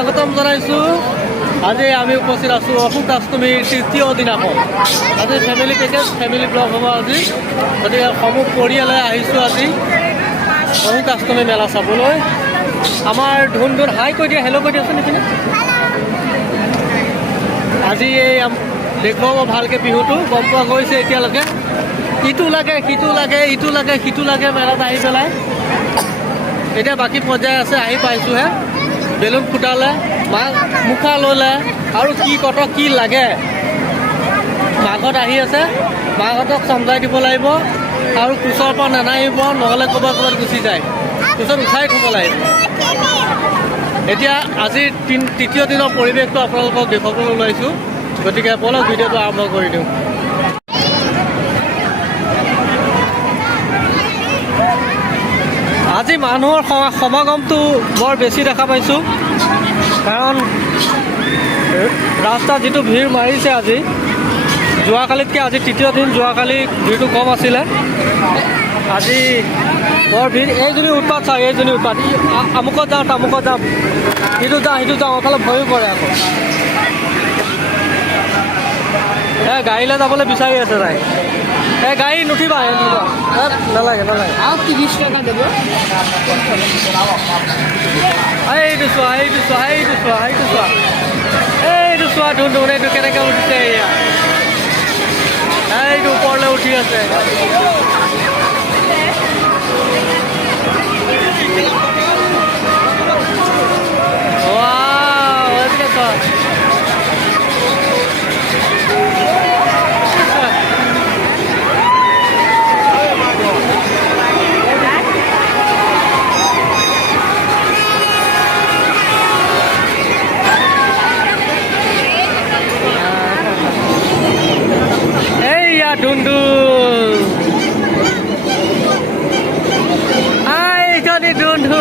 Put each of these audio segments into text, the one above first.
স্বাগতম জনাইছোঁ। আজি আমি উপস্থিত আছোঁ অশোকাষ্টমীৰ তৃতীয় দিনাখন। আজি ফেমিলি পেকেজ ফেমিলি ব্লগ হ'ব আজি, গতিকে সমূহ পৰিয়ালে আহিছোঁ আজি অশোকাষ্টমী মেলা চাবলৈ। আমাৰ ধুন হাই কৈ দিয়া, হেল্ল' কৈ দিয়াচোন এইপিনে। আজি এই দেখুৱাব ভালকৈ বিহুটো, গম পোৱা গৈছে এতিয়ালৈকে। ইটো লাগে সিটো লাগে, ইটো লাগে সিটো লাগে মেলাত আহি পেলাই। এতিয়া বাকী পৰ্যায় আছে, আহি পাইছোঁহে। বেলুন ফুটালে, মুখা ল'লে, আৰু কি কত কি লাগে। মাঘত আহি আছে, মাঘতক চমজাই দিব লাগিব, আৰু কোচৰ পৰা নানাহিব, নহ'লে ক'ৰবাত গুচি যায়। কোচত উঠাই থ'ব লাগিব। এতিয়া আজিৰ তৃতীয় দিনৰ পৰিৱেশটো আপোনালোকক দেখুৱাবলৈ ওলাইছোঁ, গতিকে বলক ভিডিঅ'টো আৰম্ভ কৰি দিওঁ। আজি মানুহৰ সমাগমটো বৰ বেছি দেখা পাইছোঁ, কাৰণ ৰাস্তাত যিটো ভিৰ মাৰিছে আজি, যোৱাকালিতকৈ আজি তৃতীয় দিন, যোৱাকালি ভিৰটো কম আছিলে, আজি বৰ ভিৰ। এইজনী উৎপাত চাওক, এইজনী উৎপাত, আমুকত যাওঁ তামুকত যাওঁ, সিটো যাওঁ, অকলে ভয়ো কৰে আকৌ। গাড়ীলৈ যাবলৈ বিচাৰি আছে তাই। গাড়ী নুঠিবা, নালাগে আৰু 30 টকা দিব। এইটো চোৱা, ধুন এইটো কেনেকৈ উঠিছে, এয়া এইটো ওপৰলৈ উঠি আছে। Dundu, hai Johnny Dundu.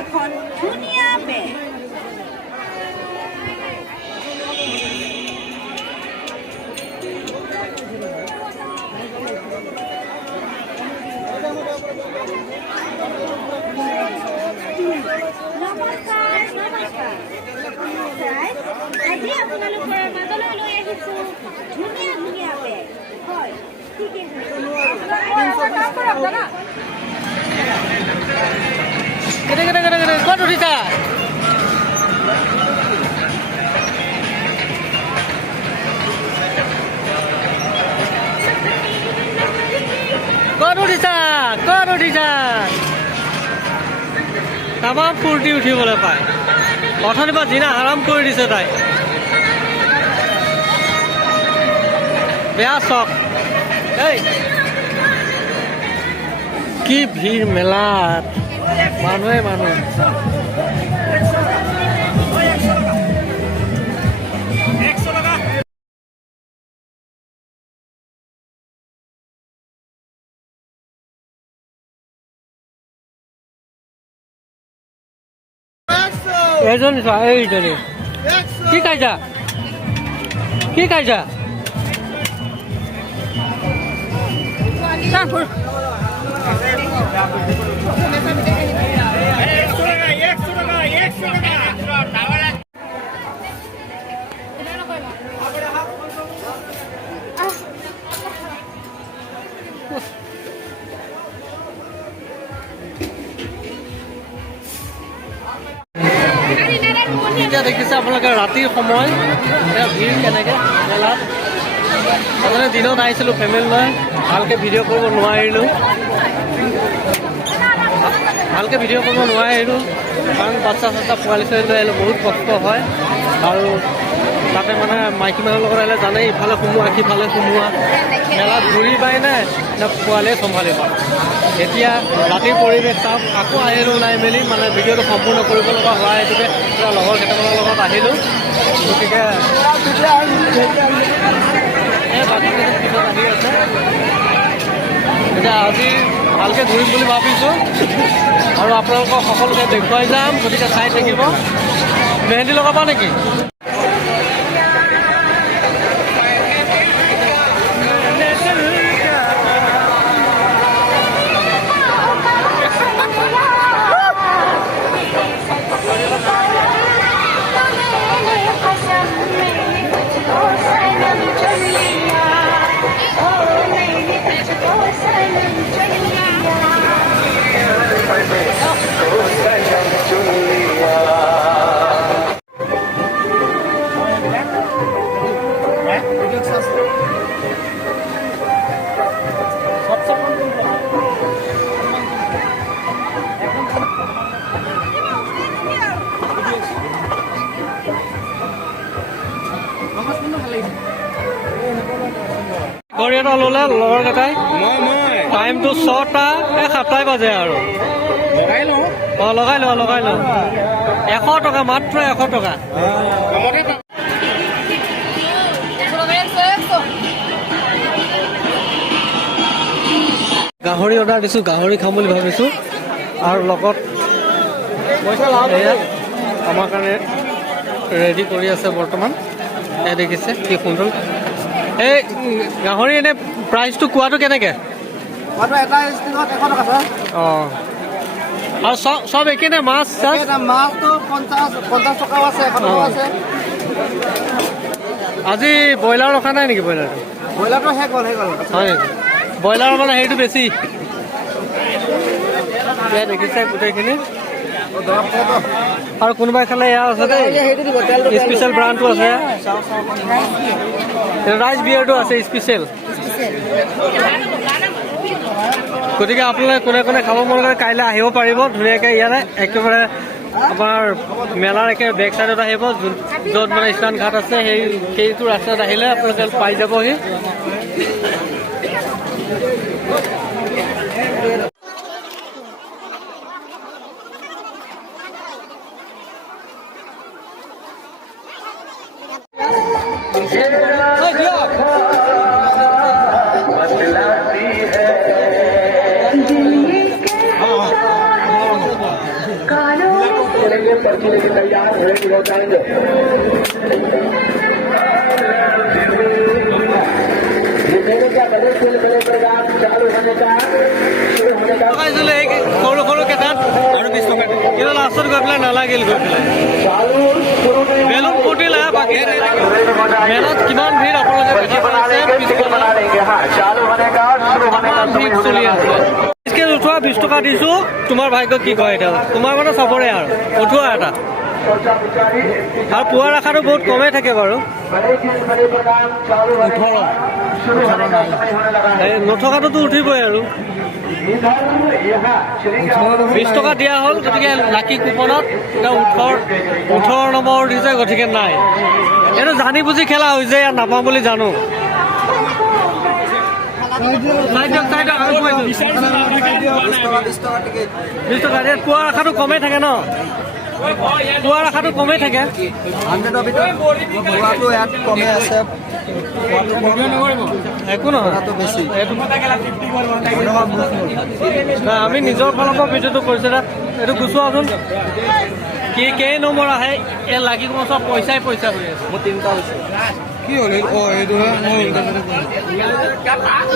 এখন ধুনীয়া বেগ। আজি আপোনালোকৰ মাজলৈ লৈ আহিছোঁ ধুনীয়া ধুনীয়া বেগ। হয়, ঠিকেই ক'ত উঠিছা? ক'ত উঠিছা? তামাম ফূৰ্তি উঠিবলৈ পায়। অথনিৰ পৰা জিনা আৰাম কৰি দিছে তাই। বেয়া চখ। এই কি ভিৰ মেলাত, মানুহে মানুহ। এইজনী চোৱা, এইজনী কি খাইছা? এতিয়া দেখিছে আপোনালোকে ৰাতিৰ সময়, এতিয়া ভিৰ কেনেকৈ মেলাত। মানে দিনত আহিছিলোঁ ফেমিলি লৈ, ভালকৈ ভিডিঅ' কৰিব নোৱাৰিলোঁ, কাৰণ বাচ্চা পোৱালি ছোৱালী লৈ আহিলোঁ, বহুত কষ্ট হয়। আৰু তাতে মানে মাইকী মানুহৰ লগত আহিলে জানেই, ইফালে সোমোৱা সিফালে সোমোৱা, মেলাত ঘূৰি পাই নাই নে পোৱালিয়ে চম্ভালিব। এতিয়া ৰাতিৰ পৰিৱেশ চাওক, আকৌ আহিলোঁ ওলাই মেলি, মানে ভিডিঅ'টো সম্পূৰ্ণ কৰিব লগা হোৱা হেতুকে লগৰ কেইটামানৰ লগত আহিলোঁ। গতিকে এই বাকীকেইটা পিছত আহি আছে। এতিয়া আজি ভালকৈ ঘূৰিম বুলি ভাবিছোঁ আৰু আপোনালোকক সকলোকে দেখুৱাই যাম, গতিকে চাই থাকিব। মেহেন্দি লগাবা নেকি? ঘড়ী এটা ল'লে লগৰকেইটাই, টাইমটো 6টা 7টাই বাজে আৰু লগাই লওঁ 100 টকা, মাত্ৰ 100 টকা। গাহৰি অৰ্ডাৰ দিছোঁ, গাহৰি খাম বুলি ভাবিছোঁ আৰু লগত আমাৰ কাৰণে ৰেডি কৰি আছে বৰ্তমান। এয়া দেখিছে কি সুন্দৰ। এই গাহৰি এনে প্ৰাইচটো কোৱাটো কেনেকৈ? অঁ, আৰু চব একেনে? মাছ মাছটো 50 টকাও আছে, 100 টকাও আছে। আজি ব্ৰইলাৰ ৰখা নাই নেকি? ব্ৰইলাৰটো শেষ হ'ল হয় নেকি? ব্ৰইলাৰৰ মানে হেৰিটো বেছি। এয়া দেখিছে গোটেইখিনি। আৰু কোনোবাই খালে এয়া আছে দেই, স্পেচিয়েল ব্ৰাণ্ডটো আছে, ৰাইচ বিয়াৰটো আছে স্পেচিয়েল। গতিকে আপোনালোকে কোনে কোনে খাব মন কৰে কাইলৈ আহিব পাৰিব ধুনীয়াকৈ ইয়ালৈ। একেবাৰে আপোনাৰ মেলাৰ একেবাৰে বেক চাইডত আহিব, য'ত মানে স্নান ঘাট আছে, সেইটো ৰাস্তাত আহিলে আপোনালোকে পাই যাবহি। সৰু সৰু কেইটাত আৰু 20 টকা, কিন্তু লাষ্টত গৈ পেলাই নালাগিল। গৈ পেলাই বেলুন ফুটিলে। বাকী মেলাত কিমান ভিৰ আপোনালোকে দেখা পাইছে। ভিৰ চলি আছে। উঠোৱা 20 টকা দিছোঁ, তোমাৰ ভাগ্য কি কয় এতিয়া। তোমাৰ মানে চবৰে আৰু উঠোৱা এটা। আৰু পুৱা ৰাখাটো বহুত কমেই থাকে বাৰু। নথকাটোতো উঠিবই আৰু। 20 টকা দিয়া হ'ল, গতিকে লাকি কুপনত 18 নম্বৰ দিছে, গতিকে নাই। এইটো জানি বুজি খেলা হৈছে, ইয়াত নাপাওঁ বুলি জানো। 20 টকা পুৱা ৰাখাটো কমেই থাকে ন? পুৱা ৰাখাটো কমেই থাকে। 100ৰ ভিতৰত ইয়াত কমে আছে, একো নহয় বেছি। আমি নিজৰ ফালৰ পৰা ভিডিঅ'টো কৰিছোঁ। এইটো গুচোৱাচোন, কেই নম্বৰ আহে। এই লাগি কোনো চব পইচাই হৈ আছে। মোৰ 3টা হৈছে। কি হ'ল? এইটো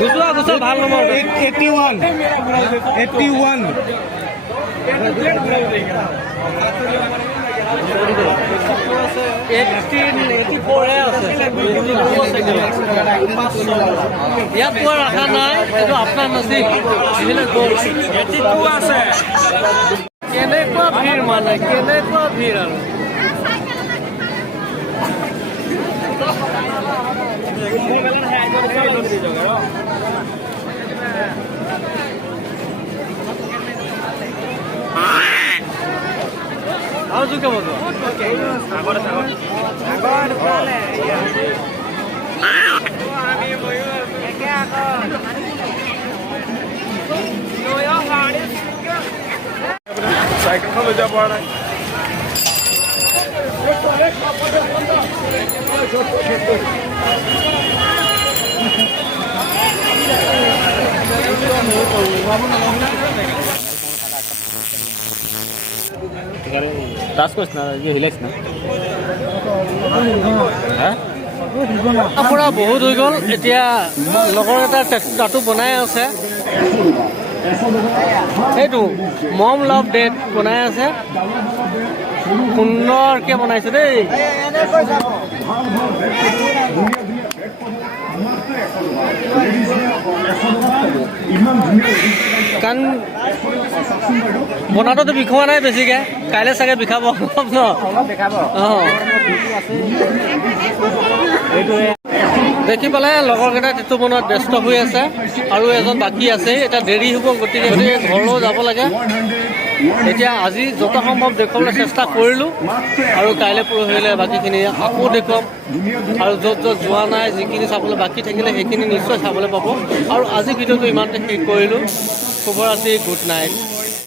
গুচোৱা ভাল নম্বৰ 81 84 আছে। ইয়াত পোৱা ৰাখা নাই, এইটো আপোনাৰ নচিব। আছে। কেনেকুৱা ভিৰ মানে, কেনেকুৱা ভিৰ আৰু। আৰু জোকে বজো চাইকেলখন লৈ যাব পৰা নাই। টাচ কৰিছ না হিলাইছ না পৰা বহুত হৈ গ'ল এতিয়া লগৰ এটা তাতো বনাই আছে সেইটো মম লাভ ডেট বনাই আছে সুন্দৰকৈ বনাইছে দেই কাৰণ বনাটোতো বিষোৱা নাই বেছিকৈ কাইলৈ চাগে বিষাব অলপ ন অঁ দেখি পেলাই লগৰকেইটা টেটু বনোৱাত ব্যস্ত হৈ আছে আৰু এজন বাকী আছে এতিয়া দেৰি হ'ব গতিকে ঘৰলৈও যাব লাগে এতিয়া আজি যত সম্ভৱ দেখুৱাবলৈ চেষ্টা কৰিলোঁ আৰু কাইলৈ পৰহিলৈ বাকীখিনি আকৌ দেখুৱাম আৰু য'ত য'ত যোৱা নাই যিখিনি চাবলৈ বাকী থাকিলে সেইখিনি নিশ্চয় চাবলৈ পাব আৰু আজি ভিডিঅ'টো ইমানতে শেষ কৰিলোঁ শুভৰাত্ৰি গুড নাইট